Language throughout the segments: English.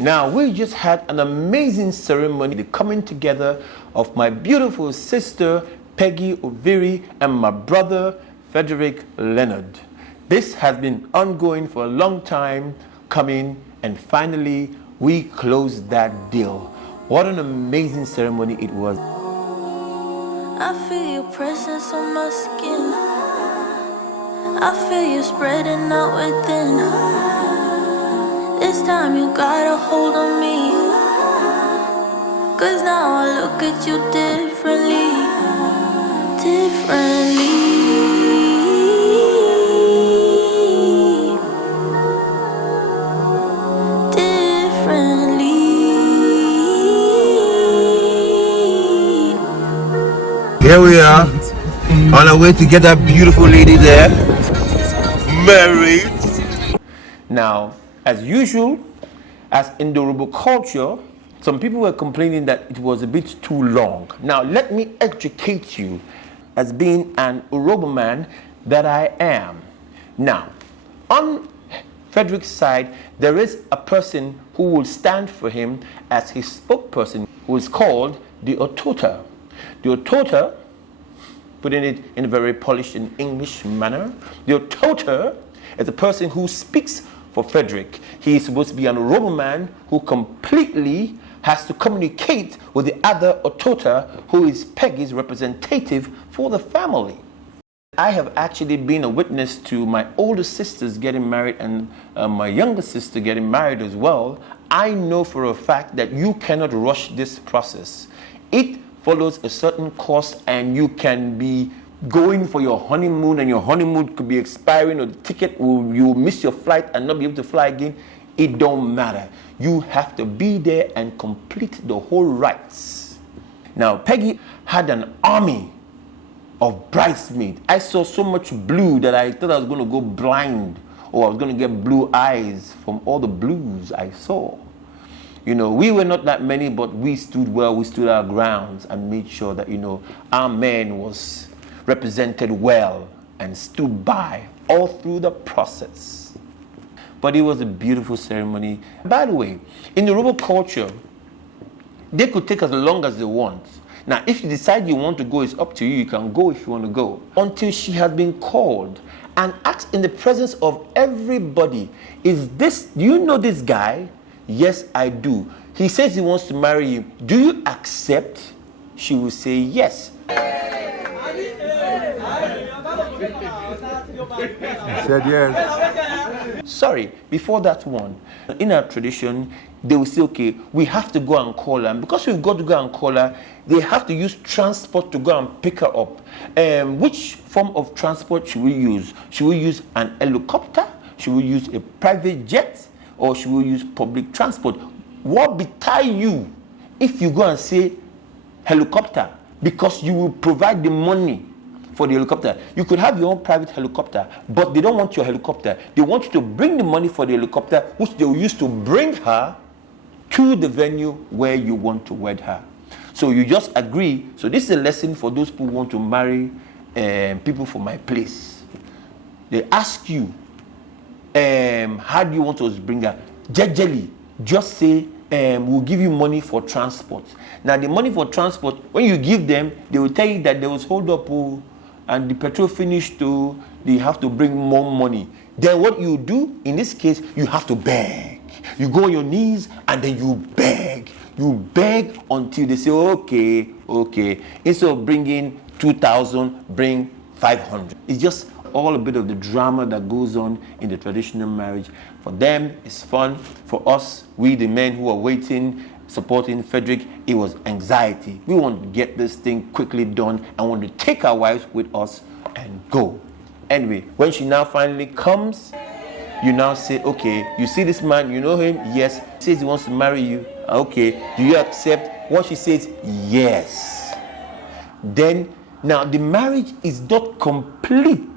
Now, we just had an amazing ceremony, the coming together of my beautiful sister, Peggy Ovire, and my brother, Frederick Leonard. This has been ongoing for a long time coming, and finally, we closed that deal. What an amazing ceremony it was. I feel your presence on my skin. I feel you spreading out within. This time you got a hold on me. 'Cause now I look at you differently. Here we are, on our way to get that beautiful lady there, married. Now, as usual, as in the Yoruba culture, some people were complaining that it was a bit too long. Now, let me educate you as being an Yoruba man that I am. Now, on Frederick's side, there is a person who will stand for him as his spokesperson, who is called the Otota. The Otota, putting it in a very polished and English manner, the Otota is a person who speaks for Frederick. He is supposed to be an Yoruba man who completely has to communicate with the other Otota, who is Peggy's representative for the family. I have actually been a witness to my older sisters getting married and my younger sister getting married as well. I know for a fact that you cannot rush this process. It follows a certain course, and you can be going for your honeymoon and your honeymoon could be expiring, or the ticket will, you will miss your flight and not be able to fly again. It don't matter. You have to be there and complete the whole rites. Now, Peggy had an army of bridesmaids. I saw so much blue that I thought I was going to go blind, or I was going to get blue eyes from all the blues I saw. You know, we were not that many, but we stood well, we stood our grounds and made sure that, you know, our man was represented well and stood by all through the process. But it was a beautiful ceremony. By the way, in the Yoruba culture, they could take as long as they want. Now, if you decide you want to go, it's up to you. You can go if you want to go. Until she has been called and asked in the presence of everybody, do you know this guy? Yes, I do. He says he wants to marry you. Do you accept? She will say yes. He said yes. Sorry, before that one, in our tradition, they will say, okay, we have to go and call her. And because we've got to go and call her, they have to use transport to go and pick her up. Which form of transport should we use? Should we use an helicopter? Should we use a private jet? Or should we use public transport? What betide you if you go and say helicopter? Because you will provide the money for the helicopter. You could have your own private helicopter, but they don't want your helicopter. They want you to bring the money for the helicopter, which they will use to bring her to the venue where you want to wed her. So you just agree. So this is a lesson for those who want to marry people from my place. They ask you, how do you want us to bring her? Jejely, just say, we'll give you money for transport. Now, the money for transport, when you give them, they will tell you that there was hold up, and the petrol finished, they have to bring more money. Then what you do, in this case, you have to beg. You go on your knees, and then you beg. You beg until they say, okay. Instead of bringing 2,000, bring 500. It's just all a bit of the drama that goes on in the traditional marriage. For them, it's fun. For us, we the men who are waiting, supporting Frederick, it was anxiety. We want to get this thing quickly done and want to take our wives with us and go. Anyway, when she now finally comes, you now say, okay, you see this man, you know him? Yes. He says he wants to marry you. Okay, do you accept? What she says, yes. Then, now the marriage is not complete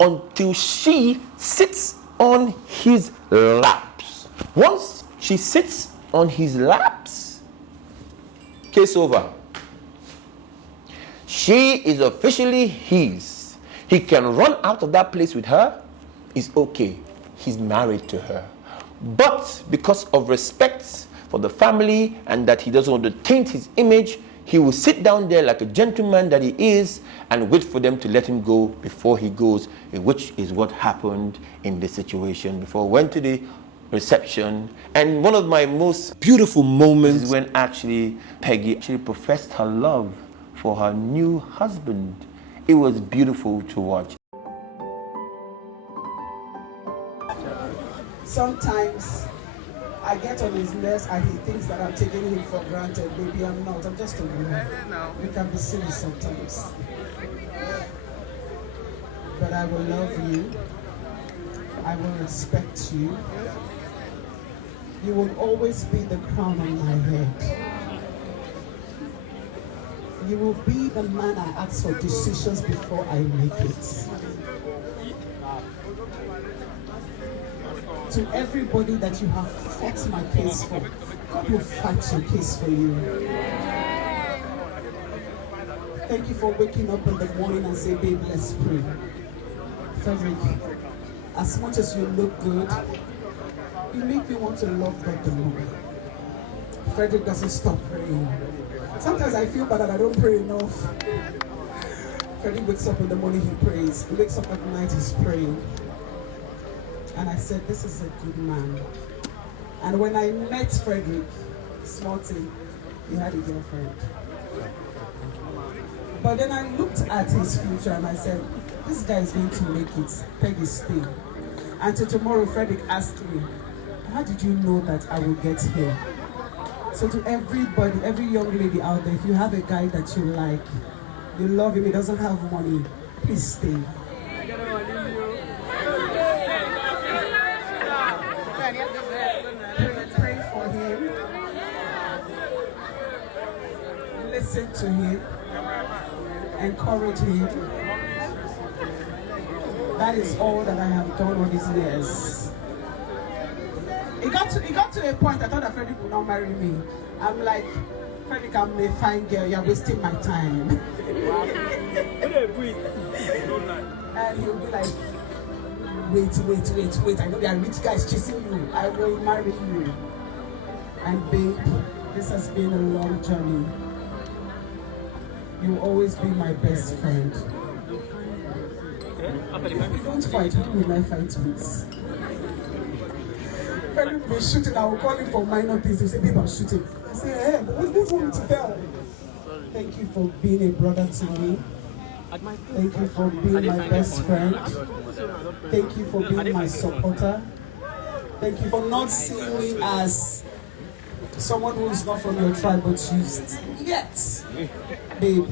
until she sits on his laps. Once she sits on his laps, case over. She is officially his. He can run out of that place with her. It's okay. He's married to her. But because of respect for the family and that he doesn't want to taint his image, he will sit down there like a gentleman that he is and wait for them to let him go before he goes, which is what happened in this situation before I went to the reception. And one of my most beautiful moments is when actually Peggy actually professed her love for her new husband. It was beautiful to watch. Sometimes I get on his nerves and he thinks that I'm taking him for granted. Maybe I'm not. I'm just a woman. We can be silly sometimes. But I will love you. I will respect you. You will always be the crown on my head. You will be the man I ask for decisions before I make it. To everybody that you have fought my case for, God will fight your case for you. Thank you for waking up in the morning and say, babe, let's pray. Frederick, as much as you look good, you make me want to love God the more. Frederick doesn't stop praying. Sometimes I feel bad that I don't pray enough. Frederick wakes up in the morning, he prays. He wakes up at night, he's praying. And I said, this is a good man. And when I met Frederick, small thing, he had a girlfriend. But then I looked at his future and I said, this guy is going to make it. Peggy, stay. And so tomorrow, Frederick asked me, how did you know that I will get here? So to everybody, every young lady out there, if you have a guy that you like, you love him, he doesn't have money, please stay. Pray for him. Listen to him. Encourage him. That is all that I have done all these years. It got to a point I thought that Frederick would not marry me. I'm like, Frederick, I'm a fine girl, you're wasting my time. And he'll be like, wait, I know there are rich guys chasing you. I will marry you. And babe, this has been a long journey. You'll always be my best friend. If we don't fight, who will I fight with? Frederick will be shooting, I will call him for minor things. He'll say, babe, I'm shooting. I say, hey, but what do you want me to tell? Thank you for being a brother to me. Thank you for being my best friend. Thank you for being my supporter. Thank you for not seeing me as someone who is not from your tribe, but used yet, babe.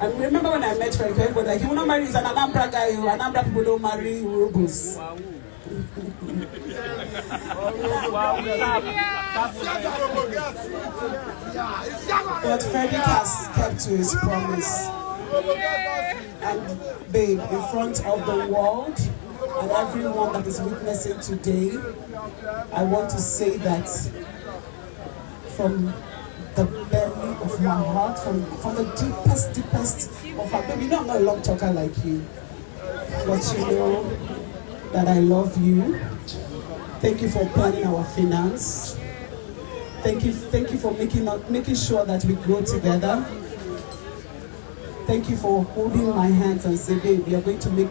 And remember when I met Frederick, everybody like, he will not marry, he's an Anambra guy. Anambra people don't marry Urubus. But Frederick has kept to his promise. And babe, in front of the world and everyone that is witnessing today, I want to say that from the belly of my heart, from the deepest of her, baby, you know I'm not a long talker like you, but you know that I love you. Thank you for planning our finance. Thank you for making sure that we grow together. Thank you for holding my hands and say, babe, you're going to make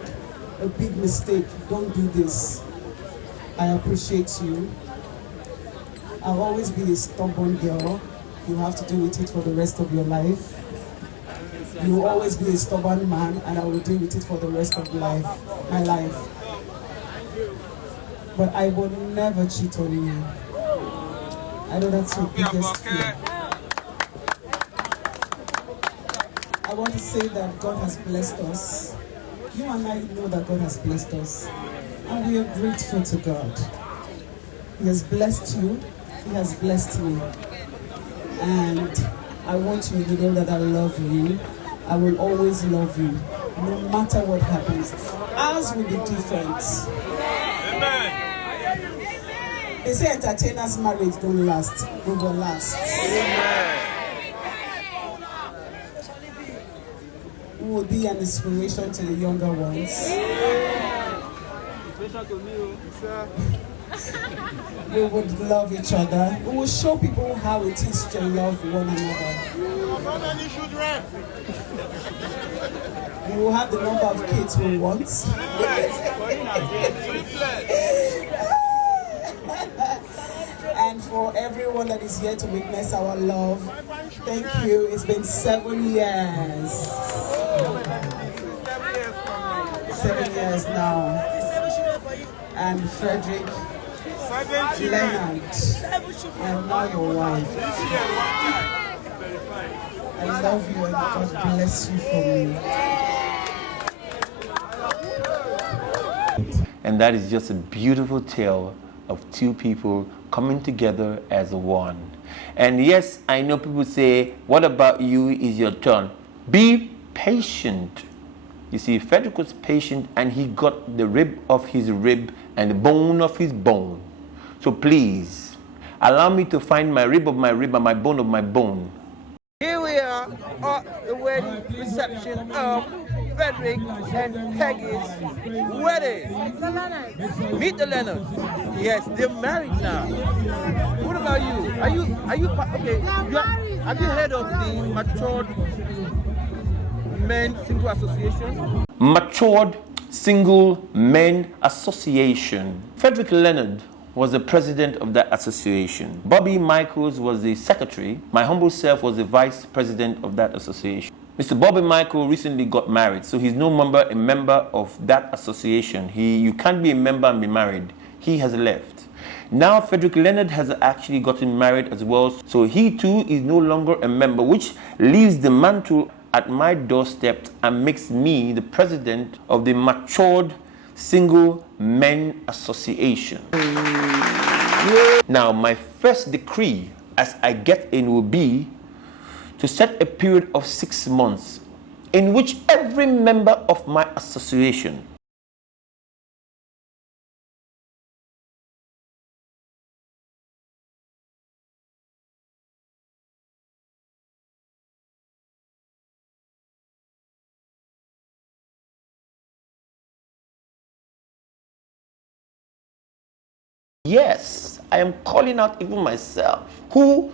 a big mistake. Don't do this. I appreciate you. I'll always be a stubborn girl. You have to deal with it for the rest of your life. You will always be a stubborn man, and I will deal with it for the rest of my life. But I will never cheat on you. I know that's your biggest fear. I want to say that God has blessed us. You and I know that God has blessed us. And we are grateful to God. He has blessed you. He has blessed me. And I want you to know that I love you. I will always love you, no matter what happens. Ours will be different. Amen. They say entertainers' marriage don't last. We will last. Amen. We will be an inspiration to the younger ones. Inspiration to me, sir. We would love each other. We will show people how it is to love one another. We will have the number of kids we want. And for everyone that is here to witness our love, thank you. It's been 7 years. 7 years now. And Frederick Leonard, I am now your wife. I love you and God bless you for me. And that is just a beautiful tale of two people coming together as one. And yes, I know people say, what about you? Is your turn. Be patient. You see, Frederick was patient and he got the rib of his rib and the bone of his bone. So please, allow me to find my rib of my rib and my bone of my bone. Here we are at the wedding reception of Frederick and Peggy's wedding. Meet the Leonards. Yes, they're married now. What about you? Are you okay? Have you heard of the Matured Men Single Association? Matured Single Men Association. Frederick Leonard was the president of that association. Bobby Michaels was the secretary. My humble self was the vice president of that association. Mr. Bobby Michael recently got married, so he's no longer a member of that association. You can't be a member and be married. He has left. Now Frederick Leonard has actually gotten married as well, so he too is no longer a member, which leaves the mantle at my doorstep and makes me the president of the Matured Single Men Association. Now, my first decree as I get in will be to set a period of 6 months in which every member of my association yes, I am calling out even myself, who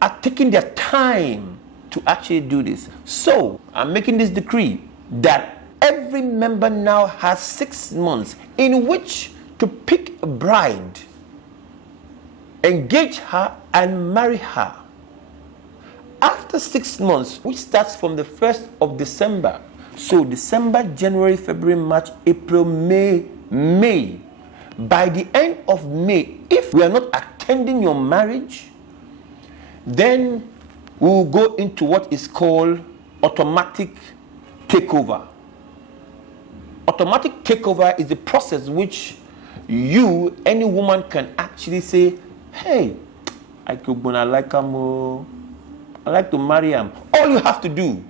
are taking their time to actually do this. So, I'm making this decree that every member now has 6 months in which to pick a bride, engage her, and marry her. After 6 months, which starts from the 1st of December, so December, January, February, March, April, May, by the end of May, if we are not attending your marriage, then we will go into what is called automatic takeover. Automatic takeover is the process which you, any woman, can actually say, hey, I like him, I like to marry him. All you have to do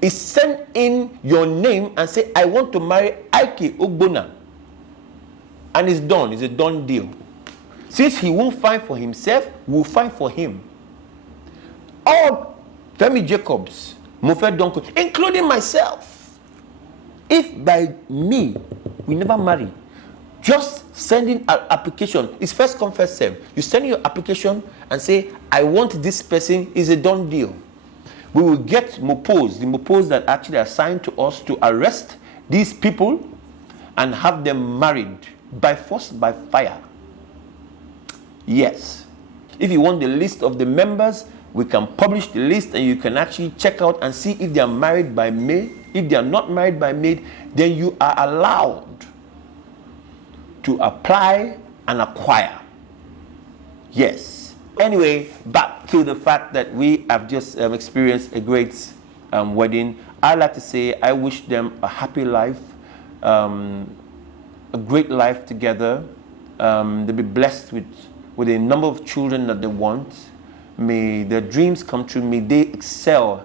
is send in your name and say, I want to marry Ike Ogbona. And it's done. It's a done deal. Since he won't find for himself, we'll find for him. All Femi Jacobs, Mofe Donko, including myself. If by me, we never marry, just sending an application, it's first come, first serve. You send your application and say, I want this person, is a done deal. We will get Mopos, the Mopos that actually are assigned to us to arrest these people and have them married by force, by fire. Yes. If you want the list of the members, we can publish the list and you can actually check out and see if they are married by May. If they are not married by May, then you are allowed to apply and acquire. Yes. Anyway, back to the fact that we have just experienced a great wedding. I'd like to say I wish them a happy life, a great life together. They'll be blessed with a number of children that they want. May their dreams come true. May they excel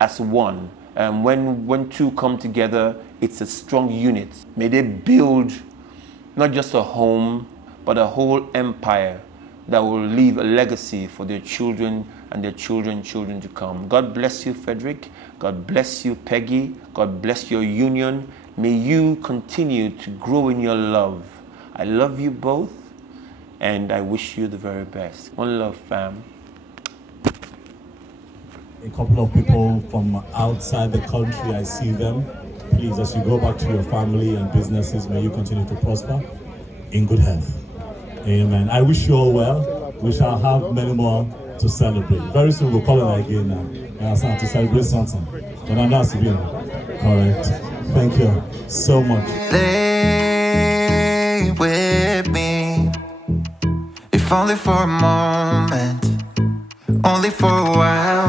as one. When two come together, it's a strong unit. May they build not just a home, but a whole empire that will leave a legacy for their children and their children to come. God bless you, Frederick. God bless you, Peggy. God bless your union. May you continue to grow in your love. I love you both, and I wish you the very best. One love, fam. A couple of people from outside the country, I see them. Please, as you go back to your family and businesses, may you continue to prosper in good health. Amen. I wish you all well. We shall have many more to celebrate. Very soon we'll call it again now. To celebrate something. But I'm not correct. Thank you so much. Stay with me, if only for a moment, only for a while.